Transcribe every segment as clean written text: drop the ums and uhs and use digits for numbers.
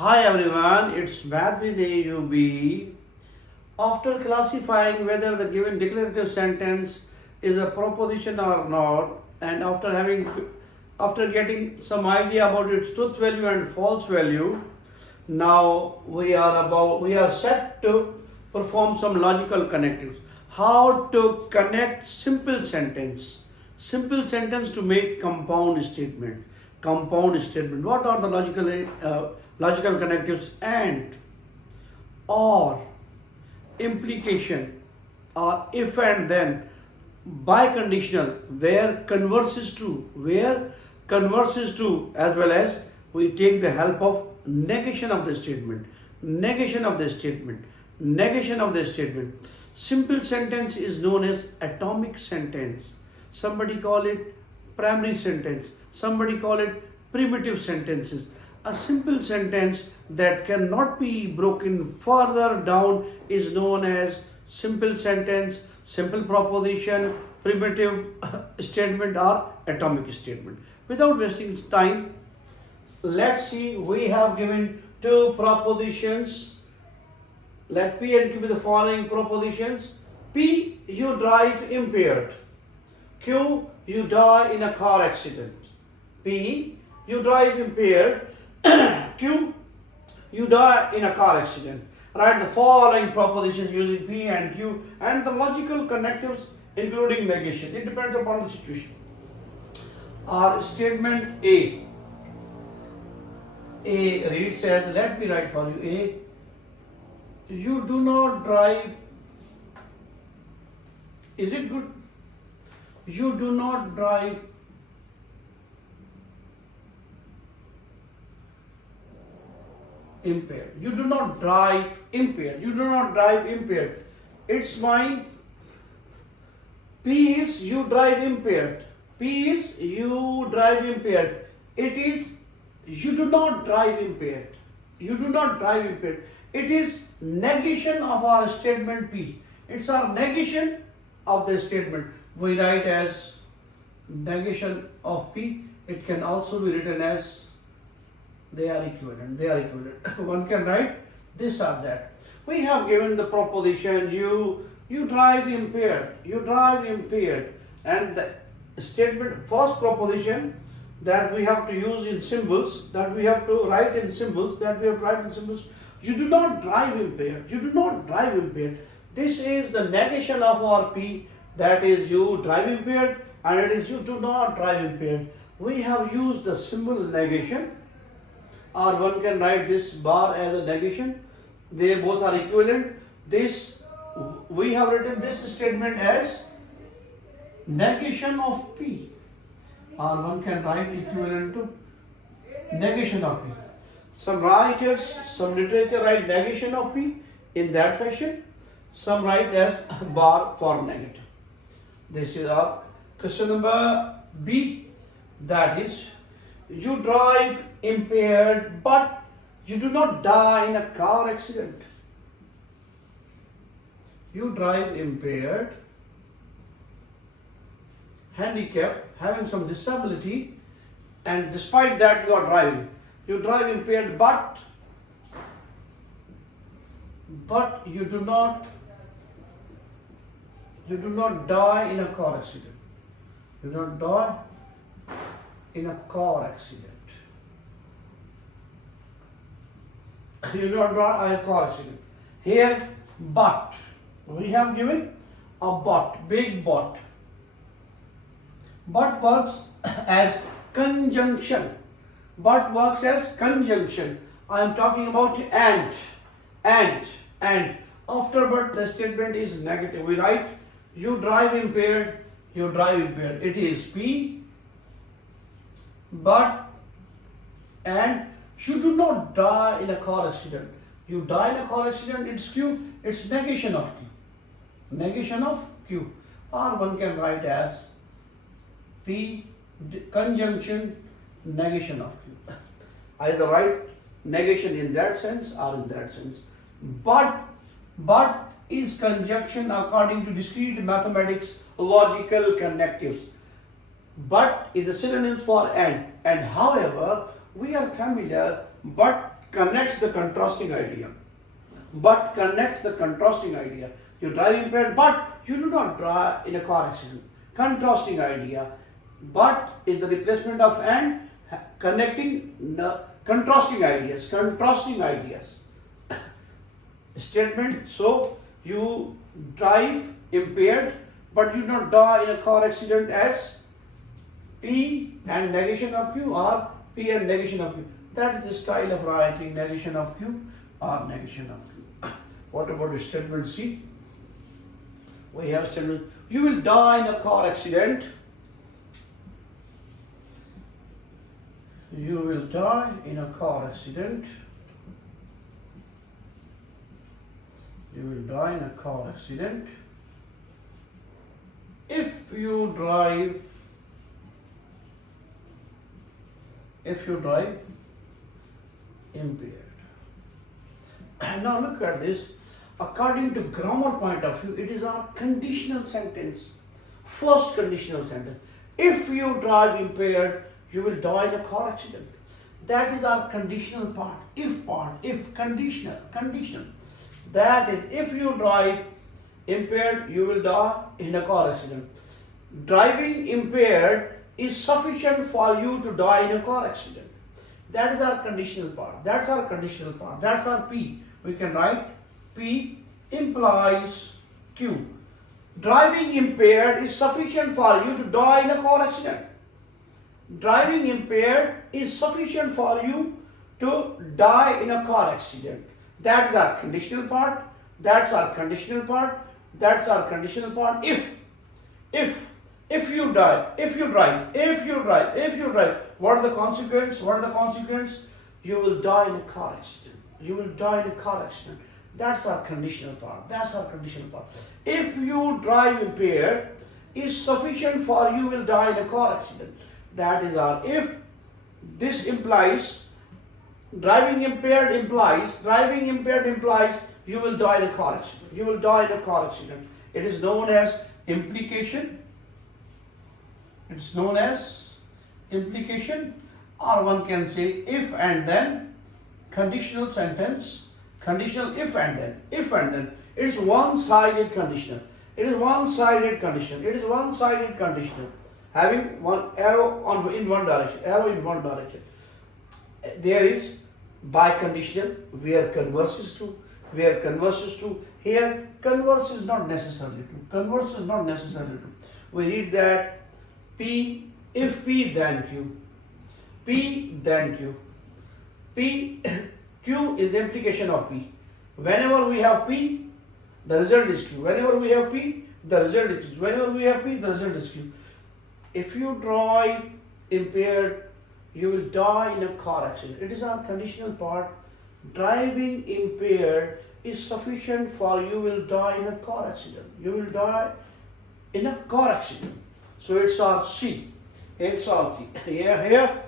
Hi everyone, it's Math with AUB. After classifying whether the given declarative sentence is a proposition or not, and after getting some idea about its truth value and false value, now we are set to perform some logical connectives. How to connect simple sentence to make compound statement. What are the logical connectives? And, or, implication, or if and then, biconditional, where converse is true, as well as we take the help of negation of the statement. Simple sentence is known as atomic sentence. Somebody call it primary sentence. Somebody call it primitive sentences. A simple sentence that cannot be broken further down is known as simple sentence, simple proposition, primitive statement, or atomic statement. Without wasting time, let's see, we have given two propositions. Let P and Q be the following propositions. P, you drive impaired. Q, you die in a car accident. P, you drive impaired. Q, you die in a car accident. Write the following propositions using P and Q and the logical connectives including negation. It depends upon the situation. Our statement A. A reads as, let me write for you. A, you do not drive. Is it good? You do not drive impaired. You do not drive impaired. You do not drive impaired. It's my P is you drive impaired. P is you drive impaired. It is you do not drive impaired. You do not drive impaired. It is negation of our statement P. It's our negation of the statement. We write as negation of P. It can also be written as they are equivalent. One can write this or that. We have given the proposition you drive impaired. And the statement, first proposition that we have to use in symbols, you do not drive impaired. This is the negation of our P, that is you drive impaired, and it is you do not drive impaired. We have used the symbol negation, or one can write this bar as a negation. They both are equivalent. We have written this statement as negation of P, or one can write equivalent to negation of P. Some writers, some literature write negation of P in that fashion. Some write as bar for negative. This is our question number B. That is, you drive impaired, but you do not die in a car accident. You drive impaired, handicapped, having some disability, and despite that you are driving. You drive impaired, but you do not die in a car accident. You do not die in a car accident. You do not die in a car accident. Here, but. We have given a but, big but. But works as conjunction. I am talking about and. After but, the statement is negative. We write you drive impaired. It is P, but, and you do not die in a car accident. You die in a car accident, it's Q, it's negation of Q. Or one can write as P, conjunction, negation of Q. Either write negation in that sense or in that sense. But is conjunction according to discrete mathematics logical connectives. But is a synonym for and however we are familiar, but connects the contrasting idea. But connects the contrasting idea. You drive impaired, but you do not drive in a car accident. Contrasting idea, but is the replacement of and, connecting the contrasting ideas. Contrasting ideas. Statement. So you drive impaired, but you do not die in a car accident as P and negation of Q, or P and negation of Q. That is the style of writing, negation of Q or negation of Q. What about the statement C? We have statement, you will die in a car accident. You will die in a car accident. You will die in a car accident if you drive impaired. Now look at this. According to grammar point of view, it is our conditional sentence. First conditional sentence. If you drive impaired, you will die in a car accident. That is our conditional part. If conditional. That is, if you drive impaired, you will die in a car accident. Driving impaired is sufficient for you to die in a car accident. That is our conditional part. That's our conditional part. That's our P. We can write P implies Q. Driving impaired is sufficient for you to die in a car accident. Driving impaired is sufficient for you to die in a car accident. That is our conditional part. That's our conditional part. That's our conditional part. If you drive, what are the consequence? You will die in a car accident. That's our conditional part. If you drive impaired is sufficient for you will die in a car accident. That is our if. This implies driving impaired implies you will die in a car accident. It is known as implication. Or one can say if and then. Conditional sentence. Conditional if and then. It is one-sided conditional. Having one arrow in one direction. There is biconditional where converse is true. Here converse is not necessarily true. We read that P, if P then Q. Q is the implication of P. Whenever we have P, the result is Q. Whenever we have P, the result is Q. If you drive impaired, you will die in a car accident. It is our conditional part. Driving impaired is sufficient for you will die in a car accident. So it's our C. Here.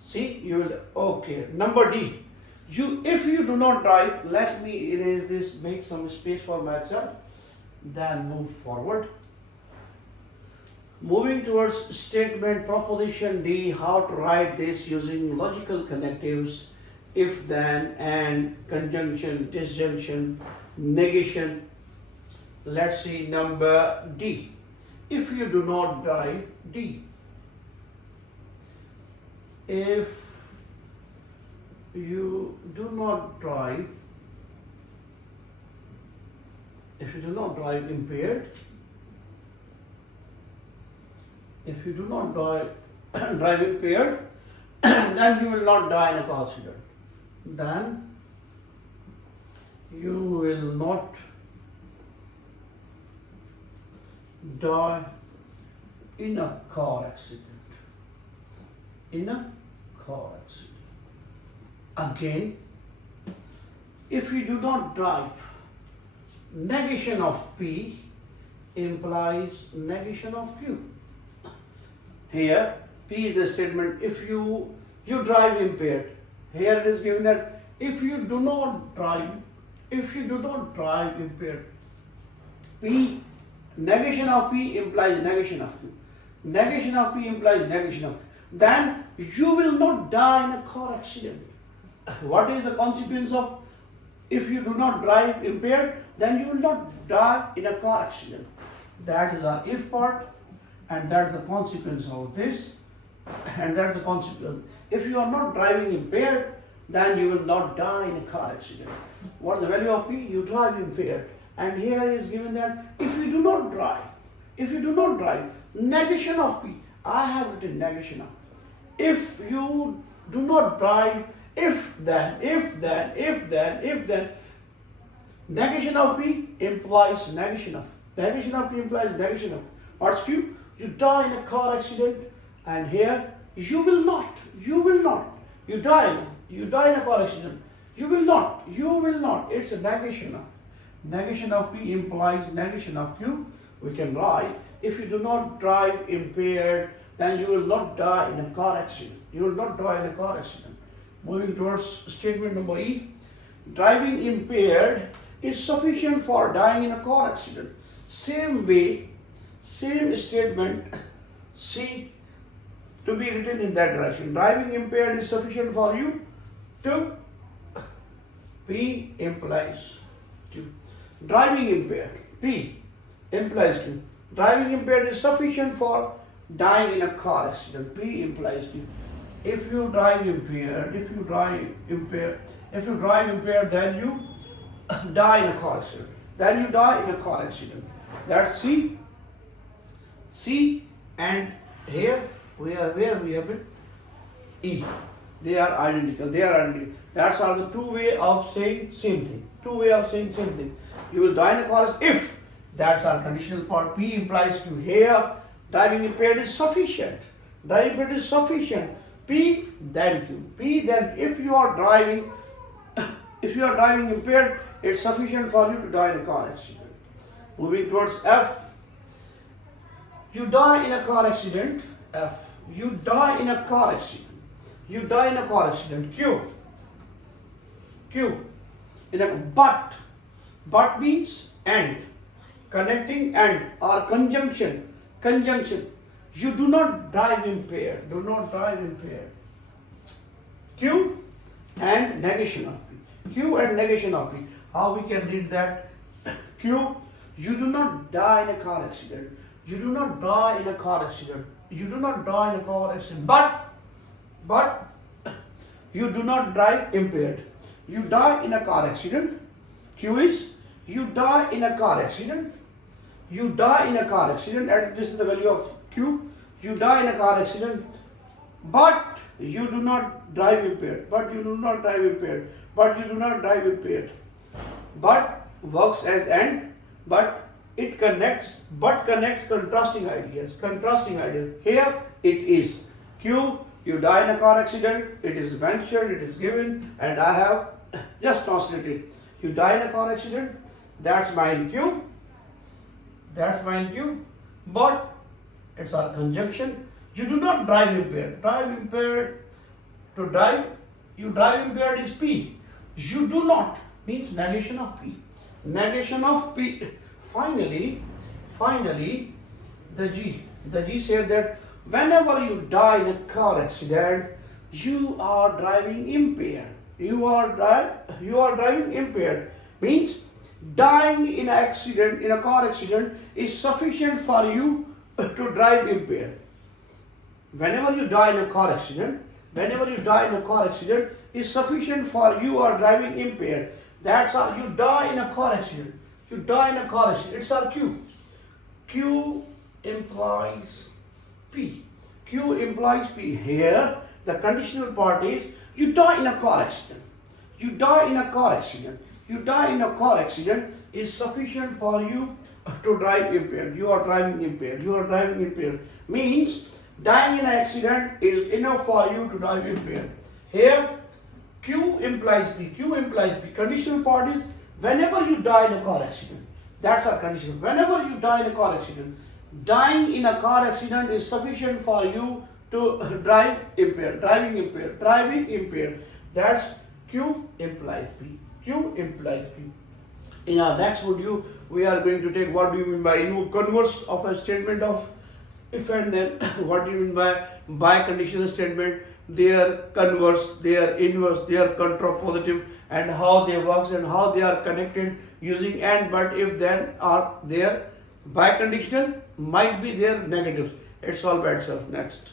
See, you will, okay. Number D. If you do not drive, let me erase this, make some space for myself, then move forward. Moving towards statement proposition D, how to write this using logical connectives, if, then, and, conjunction, disjunction, negation. Let's see number D. If you do not drive, D. If you do not drive impaired, then you will not die in a car accident. Again, if you do not drive, negation of P implies negation of Q. Here, P is the statement, if you drive impaired. Here it is given that if you do not drive impaired, P, negation of P implies negation of Q. Negation of P implies negation of Q. then you will not die in a car accident. What is the consequence of if you do not drive impaired? Then you will not die in a car accident. That is our if part, and that's the consequence of this, and that's the consequence. If you are not driving impaired, then you will not die in a car accident. What is the value of P? You drive impaired. And here is given that if you do not drive, negation of P. I have written negation of P. If you do not drive, if then, negation of P implies negation of P. Negation of P implies negation of P. What's Q? You die in a car accident, and here you will not. You die in a car accident. You will not. It's a negation of. Negation of P implies negation of Q. We can write, if you do not drive impaired, then you will not die in a car accident. Moving towards statement number E. Driving impaired is sufficient for dying in a car accident. Same way, same statement C to be written in that direction. Driving impaired is sufficient for you to P implies Q. Driving impaired, P implies Q. Driving impaired is sufficient for dying in a car accident. P implies Q. If you drive impaired, then you die in a car accident. That's C. C, and here we have it E. They are identical. That's are the two way of saying same thing. You will die in a car if. That's our conditional for P implies Q. Here, driving impaired is sufficient. P then Q. If you are driving impaired, it's sufficient for you to die in a car accident. Moving towards F. You die in a car accident. F. You die in a car accident. Q. But means and. Connecting and or conjunction. You do not drive impaired. Q and negation of P. How we can read that? Q. You do not die in a car accident. You do not die in a car accident. But you do not drive impaired. You die in a car accident. Q is you die in a car accident. And this is the value of Q. You die in a car accident, but you do not drive impaired. But works as and, but it connects contrasting ideas. Here it is Q. You die in a car accident. It is mentioned, it is given, and I have just translated. You die in a car accident. That's mine Q. But it's our conjunction. You do not drive impaired. You drive impaired is P. You do not means negation of P. Finally, the G. The G said that whenever you die in a car accident, you are driving impaired. Means dying in a car accident is sufficient for you to drive impaired. Whenever you die in a car accident, is sufficient for you are driving impaired. That's all. You die in a car accident. It's our Q. Q implies P. Here, the conditional part is you die in a car accident. Is sufficient for you to drive impaired. You are driving impaired. Means dying in an accident is enough for you to drive impaired. Here, Q implies P. Conditional part is whenever you die in a car accident. That's our condition. Whenever you die in a car accident, dying in a car accident is sufficient for you to drive impaired. Driving impaired. That's Q implies P. In our next video, we are going to take what do you mean by converse of a statement of If and then, what do you mean by biconditional statement? They are converse, they are inverse, they are contrapositive, and how they work and how they are connected using and, but, if, then are their biconditional, might be their negatives. It's all by itself. Next.